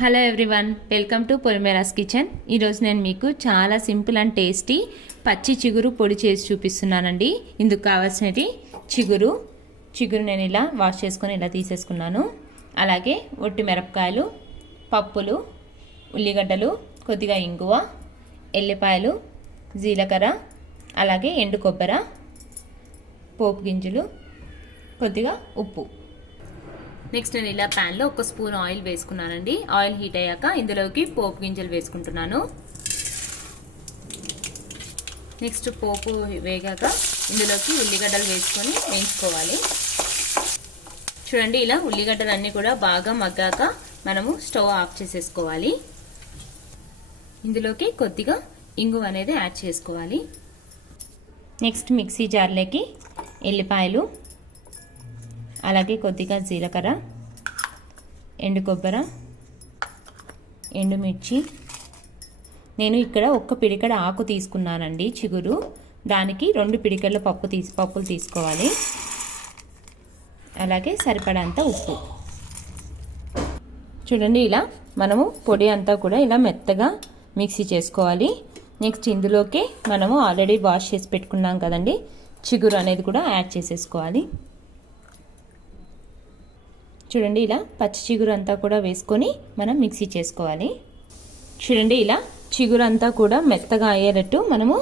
Hello everyone, welcome to Polimeras kitchen. ఈరోజు నేను మీకు చాలా సింపుల్ అండ్ టేస్టీ పచ్చి చిగురు పొడి చేసి చూపిస్తున్నానండి. ఇందుకు కావాల్సినవి చిగురు నేను ఇలా వాష్ చేసుకొని ఇలా తీసేసుకున్నాను. అలాగే ఒట్టి మిరపకాయలు, పప్పులు, ఉల్లిగడ్డలు, కొద్దిగా ఇంగువ, ఎల్లిపాయలు, జీలకర్ర, అలాగే ఎండు కొబ్బరి, పోపు గింజలు, కొద్దిగా ఉప్పు. నెక్స్ట్ నేను ఇలా ప్యాన్లో 1 స్పూన్ ఆయిల్ వేసుకున్నానండి. ఆయిల్ హీట్ అయ్యాక ఇందులోకి పోపు గింజలు వేసుకుంటున్నాను. నెక్స్ట్ పోపు వేగాక ఇందులోకి ఉల్లిగడ్డలు వేసుకొని వేయించుకోవాలి. చూడండి, ఇలా ఉల్లిగడ్డలు అన్నీ కూడా బాగా మగ్గాక మనము స్టవ్ ఆఫ్ చేసేసుకోవాలి. ఇందులోకి కొద్దిగా ఇంగువ అనేది యాడ్ చేసుకోవాలి. నెక్స్ట్ మిక్సీ జార్లోకి ఎల్లిపాయలు, అలాగే కొద్దిగా జీలకర్ర, ఎండు కొబ్బరి, ఎండుమిర్చి, నేను ఇక్కడ 1 పిడికెడ ఆకు తీసుకున్నానండి చిగురు, దానికి 2 పిడికెళ్ళ పప్పులు తీసుకోవాలి. అలాగే సరిపడంత ఉప్పు. చూడండి, ఇలా మనము పొడి అంతా కూడా ఇలా మెత్తగా మిక్సీ చేసుకోవాలి. నెక్స్ట్ ఇందులోకి మనము ఆల్రెడీ వాష్ చేసి పెట్టుకున్నాం కదండి చిగురు అనేది కూడా యాడ్ చేసేసుకోవాలి. చూడండి, ఇలా పచ్చి చిగురు అంతా కూడా వేసుకొని మనం మిక్సీ చేసుకోవాలి. చూడండి, ఇలా చిగురు అంతా కూడా మెత్తగా అయ్యేటట్టు మనము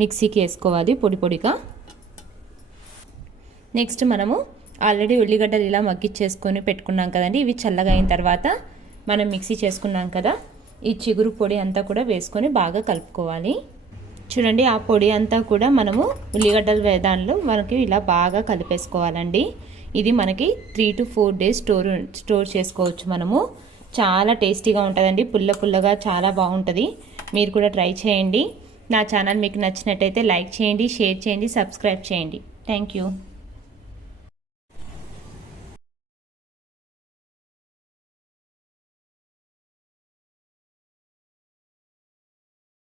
మిక్సీకి వేసుకోవాలి పొడి పొడిగా. నెక్స్ట్ మనము ఆల్రెడీ ఉల్లిగడ్డలు ఇలా మగ్గిచ్చేసుకొని పెట్టుకున్నాం కదండి, ఇవి చల్లగా అయిన తర్వాత మనం మిక్సీ చేసుకున్నాం కదా, ఈ చిగురు పొడి అంతా కూడా వేసుకొని బాగా కలుపుకోవాలి. చూడండి, ఆ పొడి అంతా కూడా మనము ఉల్లిగడ్డల దానిలో మనకి ఇలా బాగా కలిపేసుకోవాలండి. ఇది మనకి 3 to 4 days స్టోర్ చేసుకోవచ్చు మనము. చాలా టేస్టీగా ఉంటుందండి, పుల్లగా చాలా బాగుంటుంది. మీరు కూడా ట్రై చేయండి. నా ఛానల్ మీకు నచ్చినట్టయితే లైక్ చేయండి, షేర్ చేయండి, సబ్స్క్రైబ్ చేయండి. Thank you.